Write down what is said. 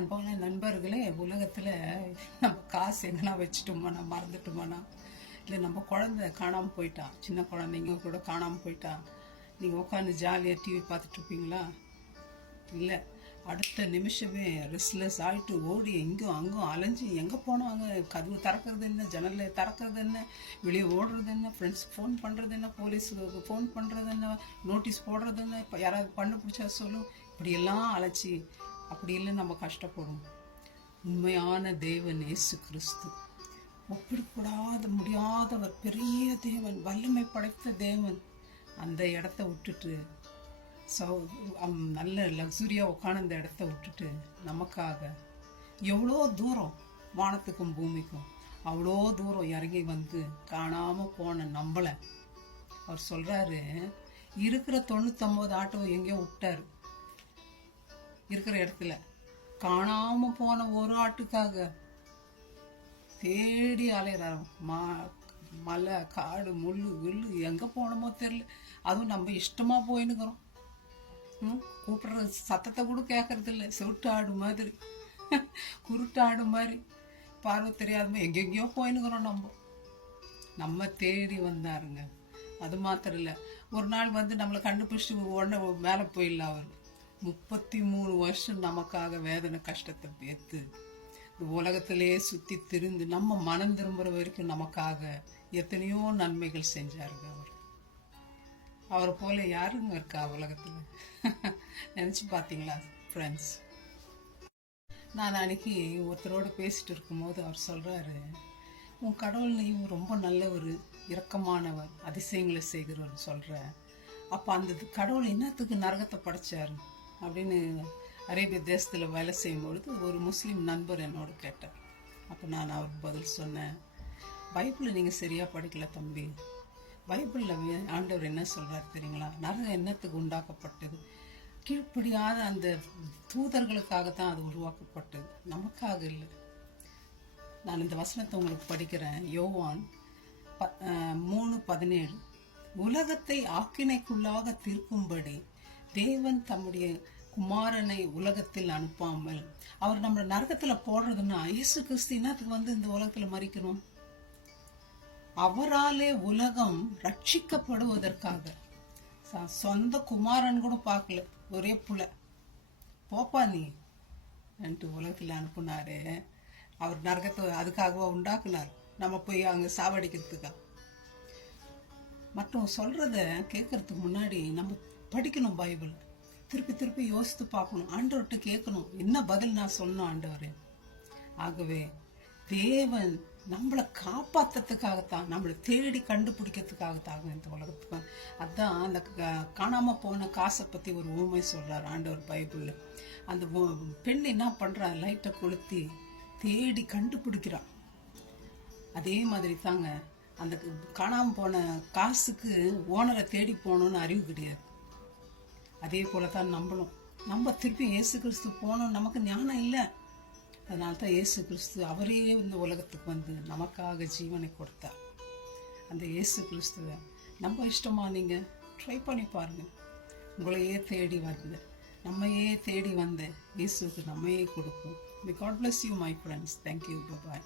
அன்பான நண்பர்களே, உலகத்தில் நம்ம காசு எங்கன்னா வச்சுட்டோமாண்ணா, மறந்துட்டோமாண்ணா, இல்லை நம்ம குழந்தை காணாமல் போயிட்டான், சின்ன குழந்தைங்க கூட காணாமல் போயிட்டா, நீங்கள் உட்காந்து ஜாலியாக டிவி பார்த்துட்ருப்பீங்களா? இல்லை, அடுத்த நிமிஷமே ரெஸ்ட்லெஸ் ஆகிட்டு ஓடி எங்கேயும் அங்கும் அலைஞ்சி எங்கே போனாங்க, கதவு திறக்கிறது என்ன, ஜன்னலில் திறக்கிறது என்ன, வெளியே ஓடுறது என்ன, ஃப்ரெண்ட்ஸுக்கு ஃபோன் பண்ணுறது என்ன, போலீஸுக்கு ஃபோன் பண்ணுறது என்ன, நோட்டீஸ் போடுறது என்ன, இப்போ யாராவது கண்டுபிடிச்சா சொல்லும், இப்படியெல்லாம் அழைச்சி அப்படி இல்லை நம்ம கஷ்டப்படும். உண்மையான தேவன் இயேசு கிறிஸ்து, ஒப்பிடக்கூடாத முடியாதவர், பெரிய தேவன், வல்லமை படைத்த தேவன், அந்த இடத்த விட்டுட்டு நல்ல லக்ஸுரியாக உட்காந்து இடத்த விட்டுட்டு நமக்காக எவ்வளோ தூரம், வானத்துக்கும் பூமிக்கும் அவ்வளோ தூரம் இறங்கி வந்து காணாமல் போன நம்மளை அவர் சொல்கிறாரு, இருக்கிற 99 ஆட்டோ எங்கேயோ விட்டார், இருக்கிற இடத்துல காணாமல் போன ஒரு ஆட்டுக்காக தேடி அலையிறாரு. மலை காடு முள்ளு வில்லு எங்கே போனோமோ தெரியல. அதுவும் நம்ம இஷ்டமாக போயின்னுக்கிறோம். கூப்பிடுற சத்தத்தை கூட கேட்கறது இல்லை. செவிட்டு ஆடு மாதிரி, குருட்டு ஆடு மாதிரி, பார்வை தெரியாதமா எங்கெங்கேயோ போயின்னுக்கிறோம். நம்ம தேடி வந்தாருங்க. அது மாத்திரம் இல்லை, ஒரு நாள் வந்து நம்மளை கண்டுபிடிச்சிட்டு உடனே மேலே போயிடல. அவர் 33 வருஷம் நமக்காக வேதனை கஷ்டத்தை பேர்த்து உலகத்திலே சுற்றி திரிந்து நம்ம மனம் திரும்புகிற வரைக்கும் நமக்காக எத்தனையோ நன்மைகள் செஞ்சாருங்க. அவர் போல யாருங்க இருக்கா உலகத்தில்? நினச்சி பார்த்தீங்களா ஃப்ரெண்ட்ஸ்? நான் அன்னைக்கு ஒருத்தரோடு பேசிட்டு இருக்கும்போது அவர் சொல்கிறாரு, உன் கடவுள் நீ ரொம்ப நல்லவர், இரக்கமானவர், அதிசயங்களை செய்கிறவர் சொல்கிற, அப்போ அந்த கடவுள் என்னத்துக்கு நரகத்தை படைச்சாரு அப்படின்னு அரேபிய தேசத்தில் வேலை செய்யும்பொழுது ஒரு முஸ்லீம் நண்பர் என்னோட கேட்டார். அப்போ நான் அவருக்கு பதில் சொன்னேன், பைபிளை நீங்கள் சரியாக படிக்கல தம்பி. பைபிளில் ஆண்டவர் என்ன சொல்கிறார் தெரியுங்களா? நரகம் என்னத்துக்கு உண்டாக்கப்பட்டது? கீழ்ப்படியாத அந்த தூதர்களுக்காக தான் அது உருவாக்கப்பட்டது, நமக்காக இல்லை. நான் இந்த வசனத்தை உங்களுக்கு படிக்கிறேன். யோவான் 3:17, உலகத்தை ஆக்கினைக்குள்ளாக தீர்க்கும்படி தேவன் தம்முடைய குமாரனை உலகத்தில் அனுப்பாமல், அவர் நம்ம நரகத்தில் போடுறதுன்னா, இயேசு கிறிஸ்து என்னத்துக்கு வந்து இந்த உலகத்தில் மறிக்கணும்? அவராலே உலகம் ரட்சிக்கப்படுவதற்காக. சொந்த குமாரன் கூட பார்க்கல, ஒரே புள்ள, போப்பா நீ என்று உலகத்தில் அனுப்புனாரு. அவர் நரகத்தை அதுக்காகவா உண்டாக்குனார்? நம்ம போய் அங்கே சாவடிக்கிறதுக்கா? மற்றும் சொல்றத கேட்கறதுக்கு முன்னாடி நம்ம படிக்கணும் பைபிள், திருப்பி திருப்பி யோசித்து பார்க்கணும், ஆண்டவர்கிட்ட கேட்கணும், என்ன பதில் நான் சொன்னேன் ஆண்டவரே. ஆகவே தேவன் நம்மளை காப்பாற்றுறதுக்காகத்தான், நம்மளை தேடி கண்டுபிடிக்கிறதுக்காகத்தான் இந்த உலகத்துக்கு. அதுதான் அந்த காணாம போன காசை பற்றி ஒரு ஊமை சொல்றார் ஆண்டவர் பைபிளில். அந்த பெண் என்ன பண்ணுறா, லைட்டை கொளுத்தி தேடி கண்டுபிடிக்கிறான். அதே மாதிரி தாங்க அந்த காணாமல் போன காசுக்கு ஓனரை தேடி போகணுன்னு அறிவு கிடையாது. அதே போல தான் நம்மளும், நம்ம திருப்பி இயேசு கிறிஸ்து போகணும், நமக்கு ஞானம் இல்லை. அதனால தான் இயேசு கிறிஸ்து அவரே இந்த உலகத்துக்கு வந்து நமக்காக ஜீவனை கொடுத்தார். அந்த இயேசு கிறிஸ்துவை நம்ம இஷ்டமா நீங்கள் ட்ரை பண்ணி பாருங்கள். உங்களையே தேடி வந்து, நம்மையே தேடி வந்து இயேசுக்கு நம்மையே கொடுப்போம். God bless you my friends. Thank you. Bye-bye.